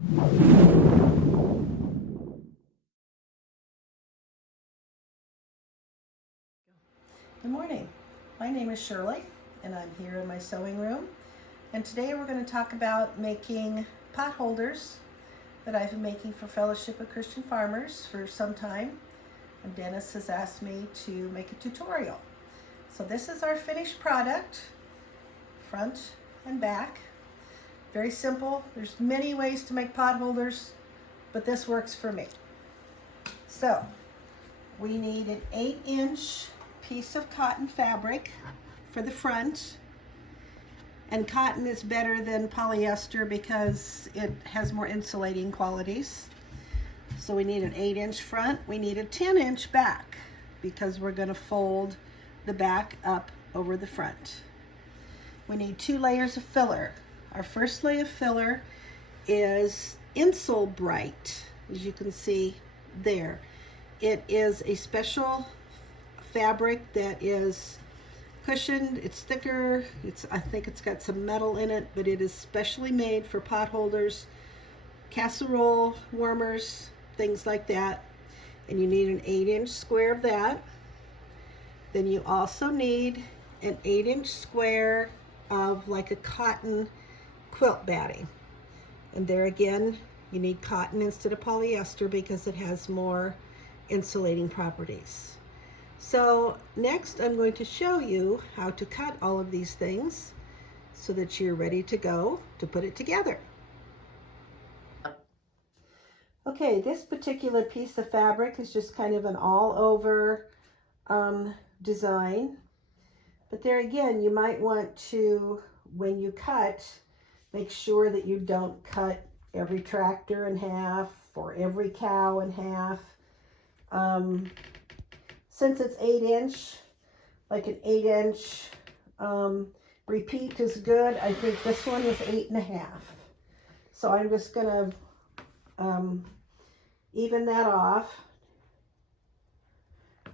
Good morning. My name is Shirley and I'm here in my sewing room, and today we're going to talk about making pot holders that I've been making for Fellowship of Christian Farmers for some time, and Dennis has asked me to make a tutorial. So this is our finished product, front and back. Very simple. There's many ways to make pot holders, but this works for me. So we need an 8-inch piece of cotton fabric for the front, and cotton is better than polyester because it has more insulating qualities. So we need an 8-inch front. We need a 10-inch back because we're going to fold the back up over the front. We need 2 layers of filler. Our first layer of filler is Insole Bright, as you can see there. It is a special fabric that is cushioned. It's thicker. I think it's got some metal in it, but it is specially made for pot holders, casserole warmers, things like that. And you need an 8-inch square of that. Then you also need an 8-inch square of like a cotton quilt batting. And there again, you need cotton instead of polyester because it has more insulating properties. So next I'm going to show you how to cut all of these things so that you're ready to go to put it together. Okay, this particular piece of fabric is just kind of an all-over design. But there again, you might want to, when you cut, make sure that you don't cut every tractor in half or every cow in half. Since it's 8-inch, like an 8-inch repeat is good. I think this one is 8.5. So I'm just gonna even that off.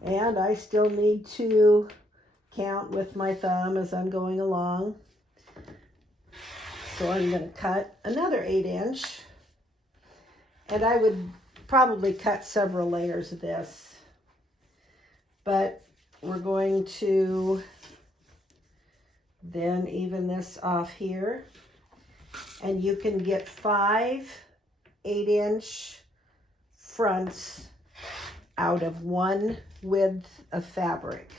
And I still need to count with my thumb as I'm going along. So I'm gonna cut another 8-inch. And I would probably cut several layers of this. But we're going to then even this off here. And you can get 5 8-inch fronts out of one width of fabric.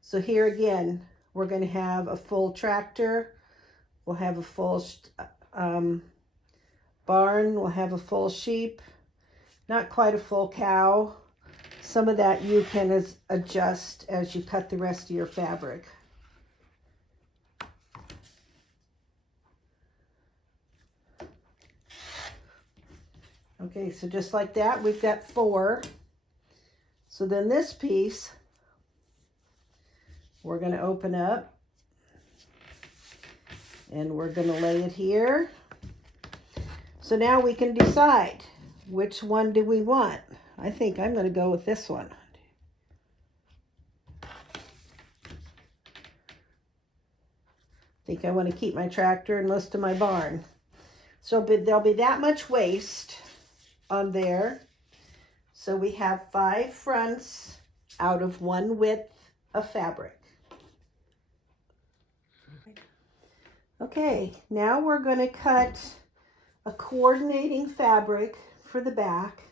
So here again, we're going to have a full tractor. We'll have a full barn, we'll have a full sheep, not quite a full cow. Some of that you can adjust as you cut the rest of your fabric. Okay, so just like that, we've got 4. So then this piece, we're going to open up and we're going to lay it here. So now we can decide which one do we want. I think I'm going to go with this one. I think I want to keep my tractor and most of my barn. So there'll be that much waste on there. So we have 5 fronts out of one width of fabric. Okay, now we're going to cut a coordinating fabric for the back.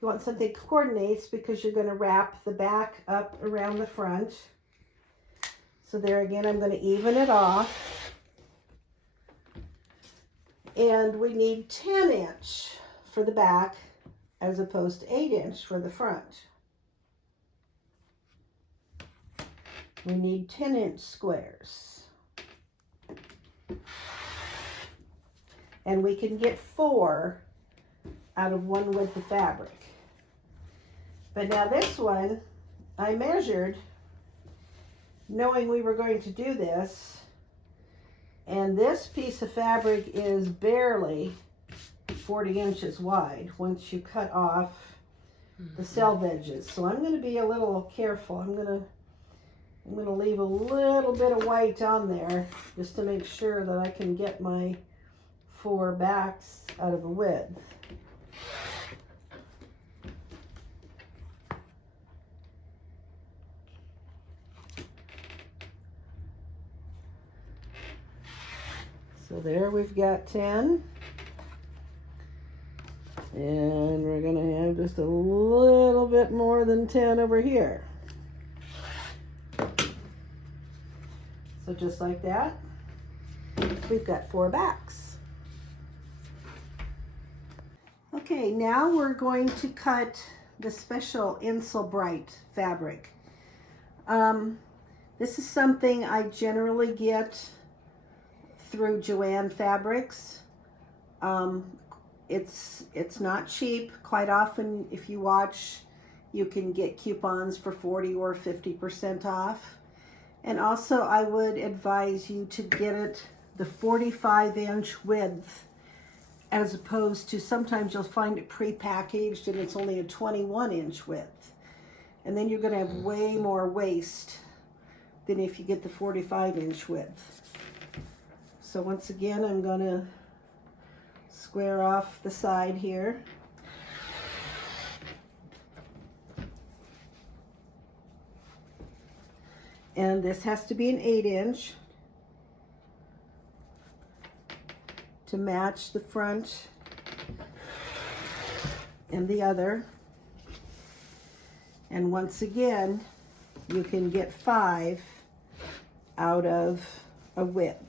You want something that coordinates because you're going to wrap the back up around the front. So there again, I'm going to even it off. And we need 10-inch for the back as opposed to 8-inch for the front. We need 10-inch squares. And we can get 4 out of one width of fabric. But now this one, I measured, knowing we were going to do this, and this piece of fabric is barely 40 inches wide once you cut off the selvage edges. So I'm going to be a little careful. I'm going to I'm going to leave a little bit of white on there just to make sure that I can get my 4 backs out of the width. So there we've got 10. And we're going to have just a little bit more than 10 over here. So just like that, we've got 4 backs. Okay, now we're going to cut the special Insel Bright fabric. This is something I generally get through Joann Fabrics. It's not cheap. Quite often, if you watch, you can get coupons for 40 or 50% off. And also, I would advise you to get it the 45-inch width, as opposed to sometimes you'll find it pre-packaged and it's only a 21-inch width. And then you're going to have way more waste than if you get the 45-inch width. So once again, I'm going to square off the side here. And this has to be an 8-inch to match the front and the other. And once again, you can get 5 out of a width.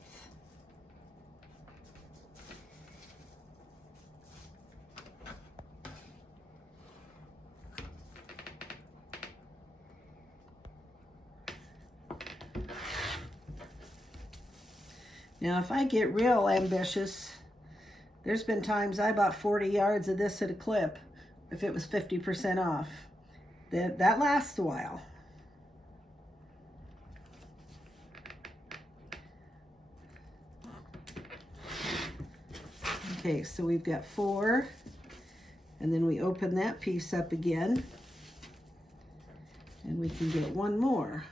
Now, if I get real ambitious, there's been times I bought 40 yards of this at a clip if it was 50% off. That lasts a while. Okay, so we've got 4, and then we open that piece up again, and we can get 1 more.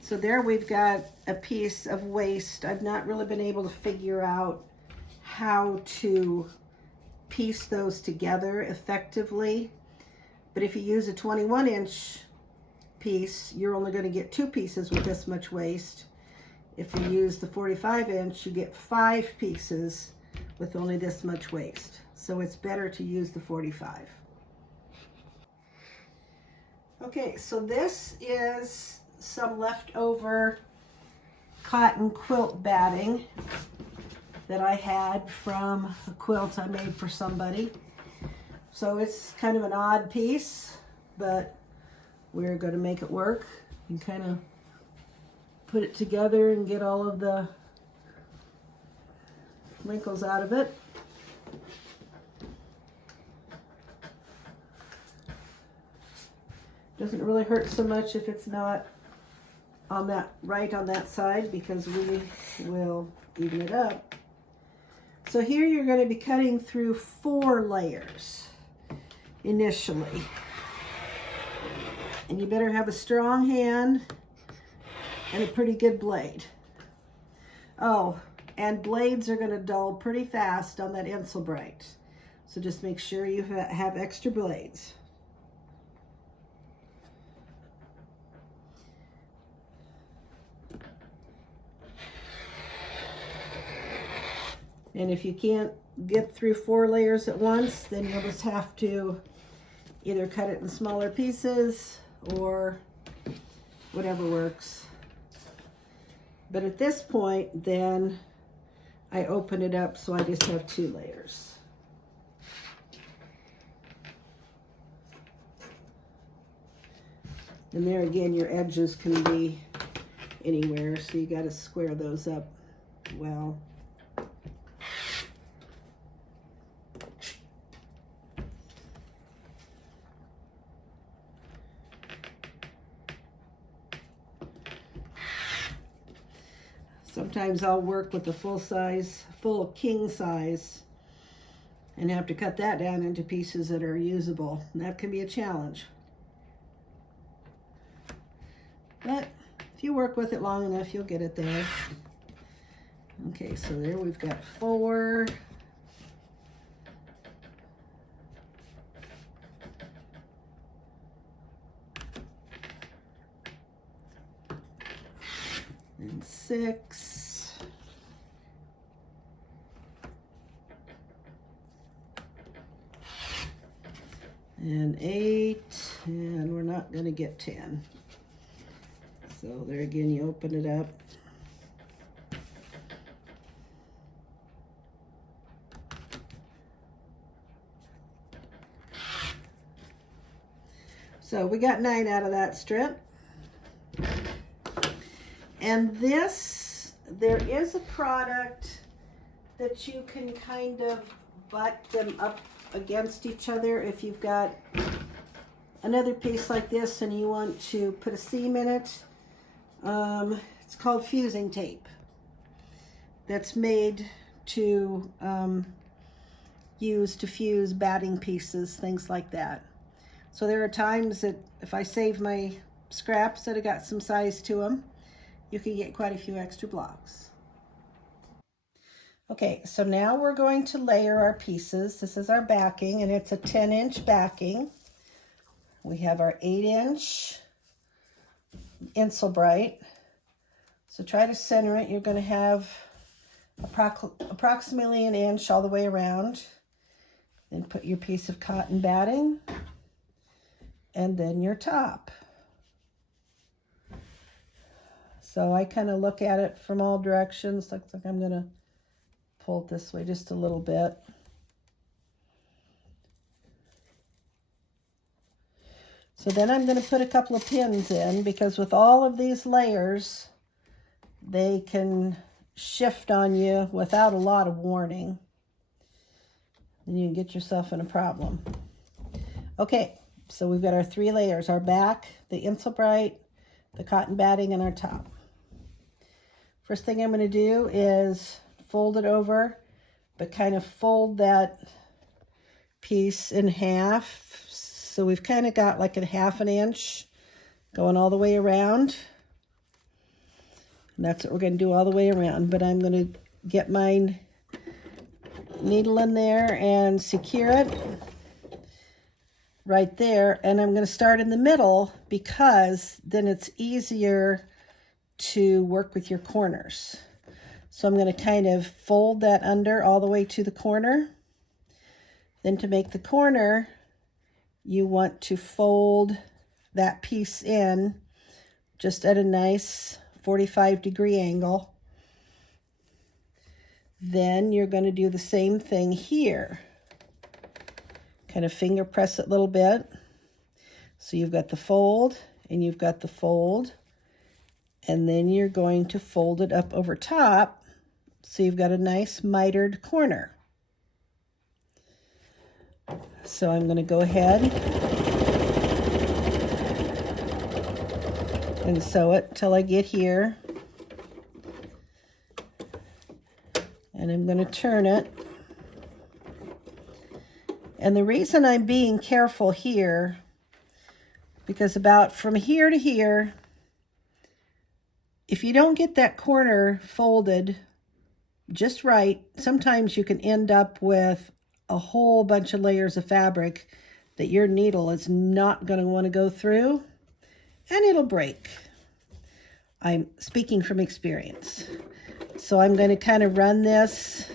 So there we've got a piece of waist. I've not really been able to figure out how to piece those together effectively. But if you use a 21-inch piece, you're only going to get 2 pieces with this much waist. If you use the 45-inch, you get 5 pieces with only this much waist. So it's better to use the 45. Okay, so this is some leftover cotton quilt batting that I had from a quilt I made for somebody. So it's kind of an odd piece, but we're going to make it work and kind of put it together and get all of the wrinkles out of it. Doesn't really hurt so much if it's not on that on that side, because we will even it up. So here you're going to be cutting through 4 layers initially. And you better have a strong hand and a pretty good blade. Oh, and blades are going to dull pretty fast on that Insel Bright. So just make sure you have extra blades. And if you can't get through 4 layers at once, then you'll just have to either cut it in smaller pieces or whatever works. But at this point, then I open it up so I just have 2 layers. And there again, your edges can be anywhere, so you got to square those up well. Sometimes I'll work with the full king size, and have to cut that down into pieces that are usable. And that can be a challenge. But if you work with it long enough, you'll get it there. Okay, so there we've got 4. And 6. And 8, and we're not going to get 10. So there again, you open it up. So we got 9 out of that strip. And this, there is a product that you can kind of butt them up against each other if you've got another piece like this and you want to put a seam in it. It's called fusing tape. That's made to use to fuse batting pieces, things like that. So there are times that if I save my scraps that have got some size to them, you can get quite a few extra blocks. Okay, so now we're going to layer our pieces. This is our backing, and it's a 10-inch backing. We have our 8-inch Insulbrite. So try to center it. You're going to have approximately 1 inch all the way around. Then put your piece of cotton batting, and then your top. So I kind of look at it from all directions. Looks like I'm going to pull it this way just a little bit. So then I'm going to put a couple of pins in, because with all of these layers, they can shift on you without a lot of warning. And you can get yourself in a problem. Okay, so we've got our 3 layers, our back, the Insulbrite, the cotton batting, and our top. First thing I'm going to do is fold it over, but kind of fold that piece in half. So we've kind of got like a 1/2 inch going all the way around. And that's what we're going to do all the way around. But I'm going to get my needle in there and secure it right there. And I'm going to start in the middle, because then it's easier to work with your corners. So I'm going to kind of fold that under all the way to the corner. Then to make the corner, you want to fold that piece in just at a nice 45-degree angle. Then you're going to do the same thing here. Kind of finger press it a little bit. So you've got the fold and you've got the fold. And then you're going to fold it up over top, so you've got a nice mitered corner. So I'm going to go ahead and sew it till I get here. And I'm going to turn it. And the reason I'm being careful here, because about from here to here, if you don't get that corner folded just right, sometimes you can end up with a whole bunch of layers of fabric that your needle is not going to want to go through, and it'll break. I'm speaking from experience. So I'm going to kind of run this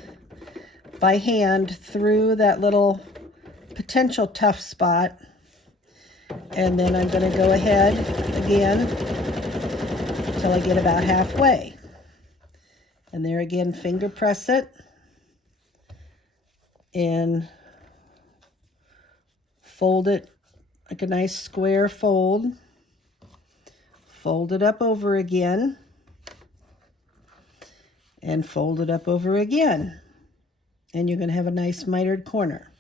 by hand through that little potential tough spot, and then I'm going to go ahead again until I get about halfway. And there again, finger press it and fold it like a nice square fold. Fold it up over again and fold it up over again. And you're going to have a nice mitered corner.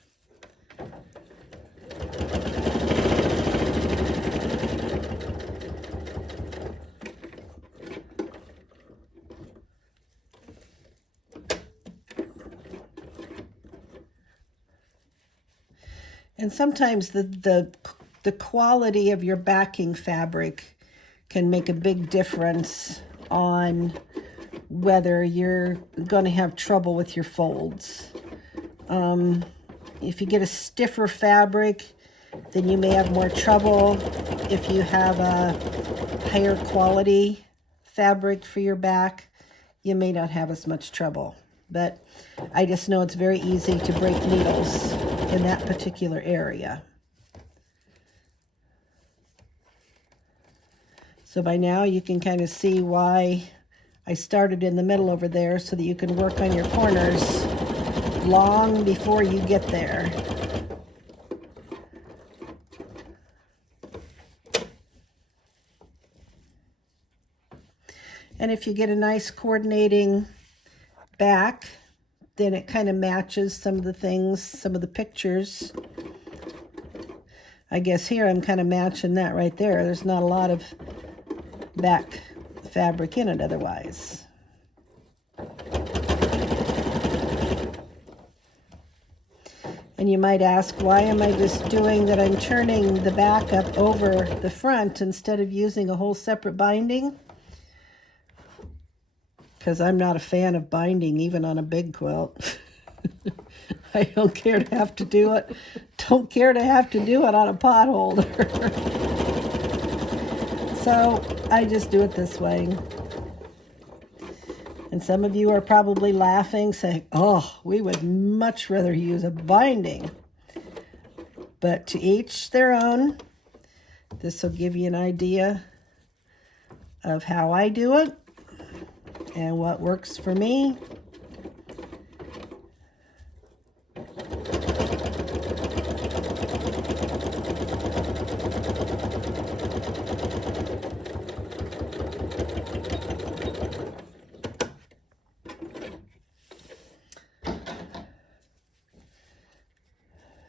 And sometimes the quality of your backing fabric can make a big difference on whether you're going to have trouble with your folds. If you get a stiffer fabric, then you may have more trouble. If you have a higher quality fabric for your back, you may not have as much trouble. But I just know it's very easy to break needles in that particular area. So by now you can kind of see why I started in the middle over there, so that you can work on your corners long before you get there. And if you get a nice coordinating back, then it kind of matches some of the things, some of the pictures. I guess here I'm kind of matching that right there. There's not a lot of back fabric in it otherwise. And you might ask, why am I just doing that? I'm turning the back up over the front instead of using a whole separate binding? Because I'm not a fan of binding, even on a big quilt. I don't care to have to do it. Don't care to have to do it on a potholder. So I just do it this way. And some of you are probably laughing, saying, oh, we would much rather use a binding. But to each their own. This will give you an idea of how I do it and what works for me.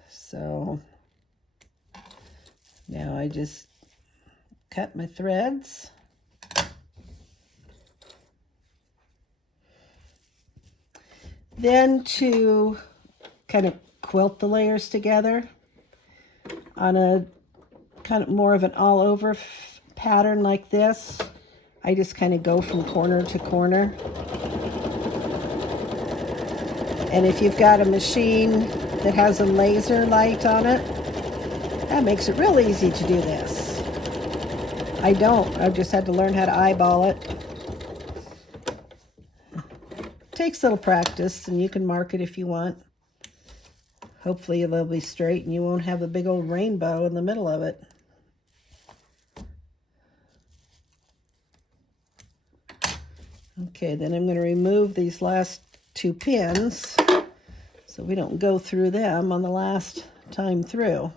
So now I just cut my threads. Then to kind of quilt the layers together on a kind of more of an all over pattern like this, I just kind of go from corner to corner. And if you've got a machine that has a laser light on it, that makes it real easy to do this. I don't. I've just had to learn how to eyeball it. Takes a little practice, and you can mark it if you want. Hopefully it'll be straight and you won't have a big old rainbow in the middle of it. Okay, then I'm going to remove these last two pins so we don't go through them on the last time through.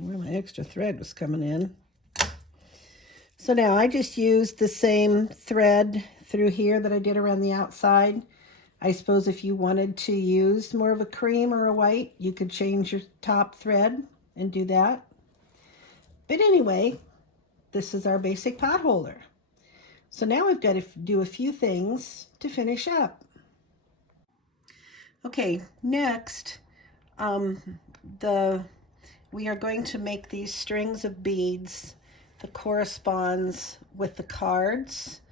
Where my extra thread was coming in. So now I just used the same thread through here that I did around the outside. I suppose if you wanted to use more of a cream or a white, you could change your top thread and do that. But anyway, this is our basic potholder. So now we've got to do a few things to finish up. Okay, next, we are going to make these strings of beads that corresponds with the cards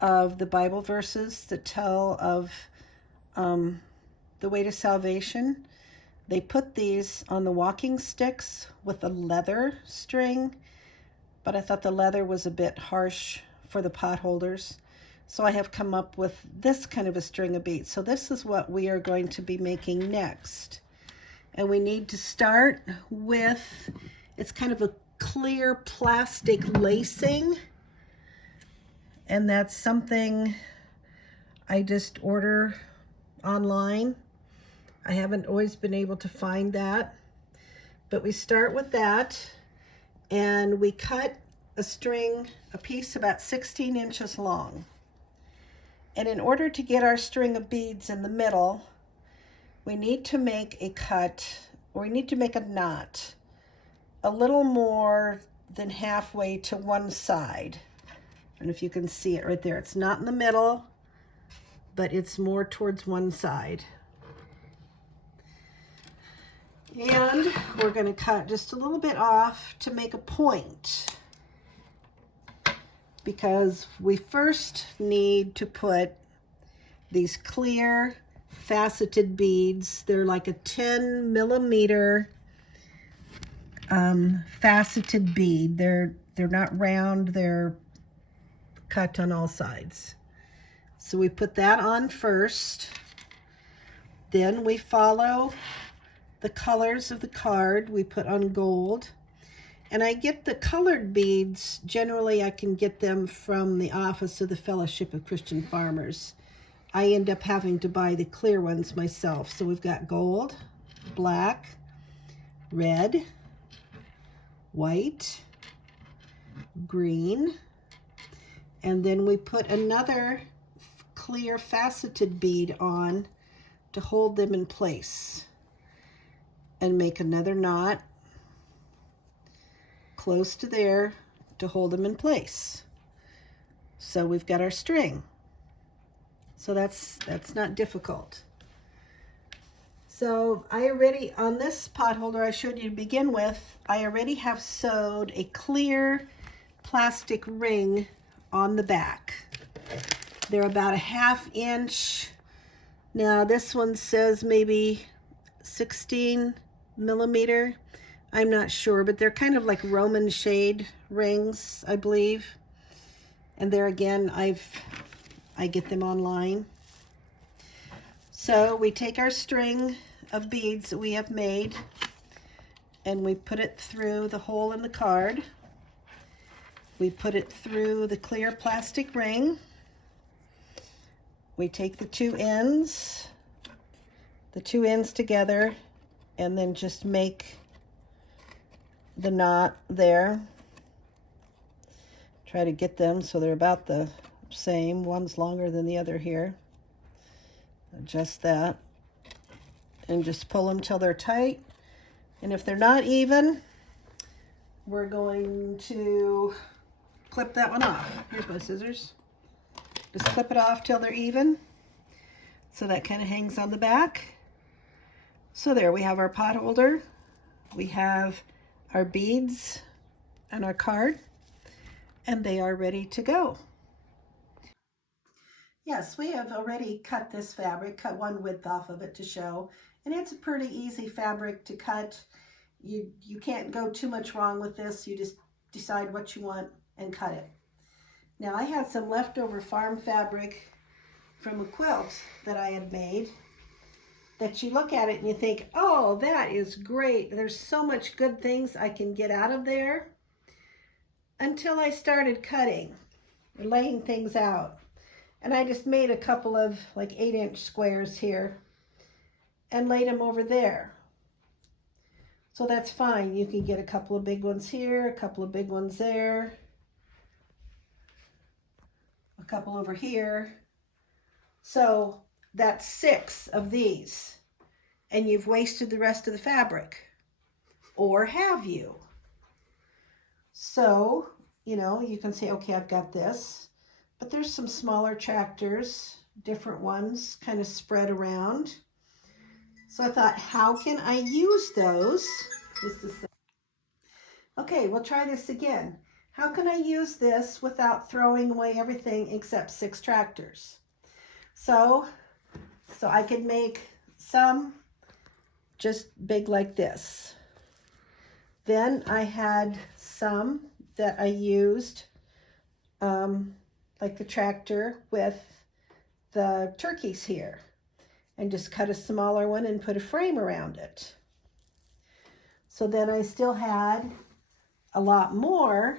of the Bible verses that tell of the way to salvation. They put these on the walking sticks with a leather string, but I thought the leather was a bit harsh for the potholders. So I have come up with this kind of a string of beads. So this is what we are going to be making next. And we need to start with, it's kind of a clear plastic lacing. And that's something I just order online. I haven't always been able to find that, but we start with that and we cut a string, a piece about 16 inches long. And in order to get our string of beads in the middle, we need to make a cut, or we need to make a knot a little more than halfway to one side. And if you can see it right there, it's not in the middle, but it's more towards one side. And we're going to cut just a little bit off to make a point, because we first need to put these clear faceted beads. They're like a 10 millimeter faceted bead. They're not round, they're cut on all sides. So we put that on first. Then we follow the colors of the card. We put on gold. And I get the colored beads, generally I can get them from the office of the Fellowship of Christian Farmers. I end up having to buy the clear ones myself. So we've got gold, black, red, white, green, and then we put another clear faceted bead on to hold them in place, and make another knot close to there to hold them in place. So we've got our string. So that's not difficult. So I already, on this pot holder I showed you to begin with, I already have sewed a clear plastic ring on the back. They're about a 1/2 inch. Now this one says maybe 16 millimeter. I'm not sure, but they're kind of like Roman shade rings, I believe. And there again, I get them online. So we take our string of beads that we have made and we put it through the hole in the card. We put it through the clear plastic ring. We take the two ends together, and then just make the knot there. Try to get them so they're about the same. One's longer than the other here. Adjust that and just pull them till they're tight. And if they're not even, we're going to clip that one off. Here's my scissors. Just clip it off till they're even. So that kind of hangs on the back. So there we have our pot holder. We have our beads and our card, and they are ready to go. Yes, we have already cut this fabric, cut one width off of it to show, and it's a pretty easy fabric to cut. You can't go too much wrong with this. You just decide what you want and cut it. Now I had some leftover farm fabric from a quilt that I had made, that you look at it and you think, oh, that is great. There's so much good things I can get out of there, until I started cutting or laying things out. And I just made a couple of like 8-inch squares here and laid them over there. So that's fine. You can get a couple of big ones here, a couple of big ones there, a couple over here. So that's 6 of these, and you've wasted the rest of the fabric. Or have you? So, you know, you can say, okay, I've got this, but there's some smaller tractors, different ones kind of spread around. So I thought, how can I use those? Okay, we'll try this again. How can I use this without throwing away everything except 6 tractors? So I could make some just big like this. Then I had some that I used like the tractor with the turkeys here, and just cut a smaller one and put a frame around it. So then I still had a lot more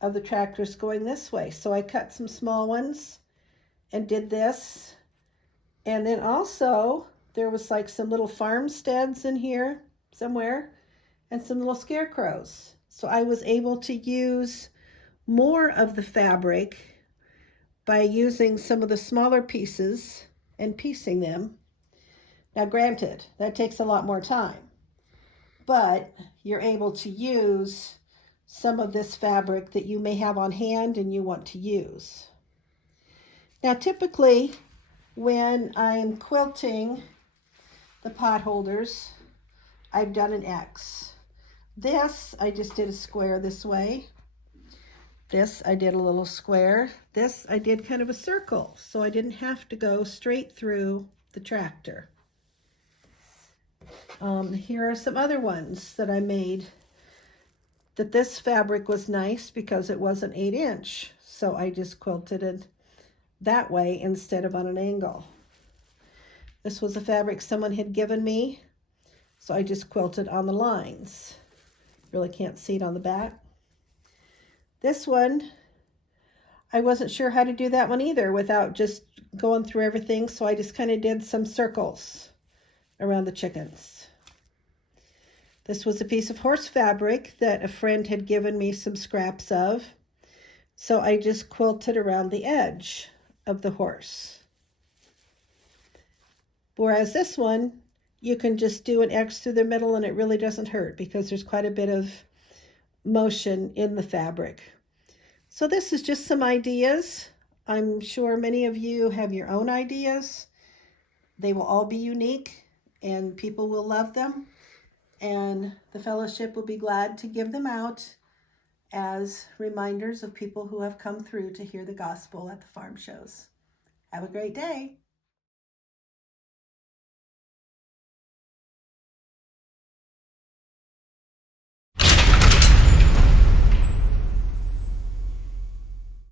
of the tractors going this way. So I cut some small ones and did this. And then also there was like some little farmsteads in here somewhere and some little scarecrows. So I was able to use more of the fabric by using some of the smaller pieces and piecing them. Now granted, that takes a lot more time, but you're able to use some of this fabric that you may have on hand and you want to use. Now typically when I'm quilting the potholders, I've done an X. This, I just did a square this way. This, I did a little square. This, I did kind of a circle, so I didn't have to go straight through the tractor. Here are some other ones that I made. That this fabric was nice because it was an 8-inch, so I just quilted it that way instead of on an angle. This was a fabric someone had given me, so I just quilted on the lines. Really can't see it on the back. This one, I wasn't sure how to do that one either without just going through everything, so I just kind of did some circles around the chickens. This was a piece of horse fabric that a friend had given me some scraps of, so I just quilted around the edge of the horse. Whereas this one, you can just do an X through the middle and it really doesn't hurt because there's quite a bit of motion in the fabric. So this is just some ideas. I'm sure many of you have your own ideas. They will all be unique and people will love them. And the fellowship will be glad to give them out as reminders of people who have come through to hear the gospel at the farm shows. Have a great day.